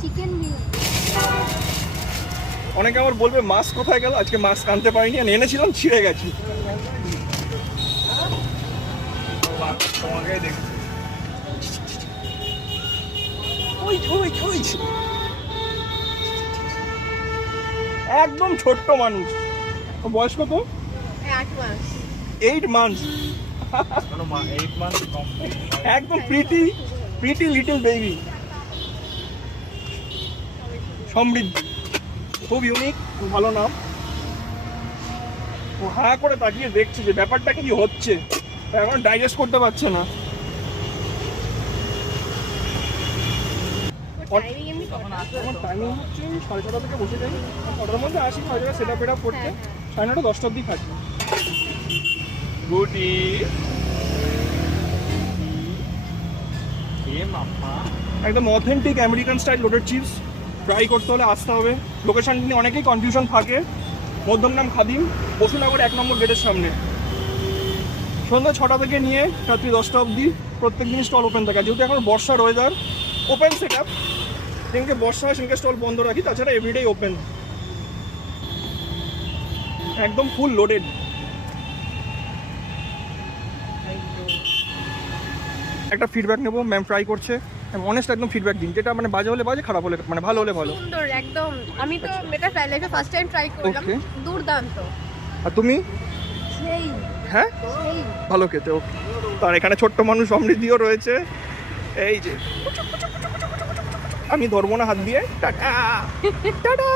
Chicken মিল। অনেকে আমার বলবে মাছ কোথায় গেল, আজকে মাছ আনতে পারিনি, আর এনেছিলাম ছিঁড়ে গেছি। একদম ছোট্ট মানুষ, বয়স কত? 8 মাস। 8 মান্থস। একদম প্রিটি লিটল বেবি। সমৃদ্ধি, খুব ইউনিক, ভালো নাম। ও হা করে তাকিয়ে দেখছে যে ব্যাপারটা কি হচ্ছে, এখন ডাইজেস্ট করতে পারছে না। টাইমিং এমনি কটা? আমার টাইমিং হচ্ছে 6:30 থেকে বসে যাই, 6টার মধ্যে আসি, 6টায় সেট আপ করতে, 9:30 10টা অবধি থাকি। গুটি একদম authentic American style loaded chips. Try করতে হলে আসতে হবে। লোকেশন নিয়ে অনেকেই কনফিউশন থাকে। মধ্যমগ্রাম খাদিম, বসুনগর 1 নম্বর গেটের সামনে। সন্ধ্যা 6টা থেকে নিয়ে রাত্রি 10টা অবধি প্রত্যেক দিন স্টল ওপেন থাকে। যেহেতু এখন বর্ষার ওয়েদার, ওপেন সেট আপ, যেদিনকে বর্ষা হয় সেদিনকে স্টল বন্ধ রাখি, তাছাড়া এভরিডে ওপেন। একদম ফুল লোডেড। একটা ফিডব্যাক নেবো, ম্যাম ফ্রাই করছে, অনেস্ট একদম ফিডব্যাক দিন, যেটা মানে বাজে হলে বাজে, খারাপ হলে মানে ভালো হলে ভালো। সুন্দর একদম। আমি তো এটা ফ্রাই লাইফে ফার্স্ট টাইম ট্রাই করলাম। Okay. দুর্দান্ত। আর তুমি? সেই হ্যাঁ, সেই ভালো খেতে। ওকে, তার এখানে ছোট্ট মানুষ সমৃদ্ধিও রয়েছে। এই যে আমি ধরবো না হাত দিয়ে, টাটা টাটা।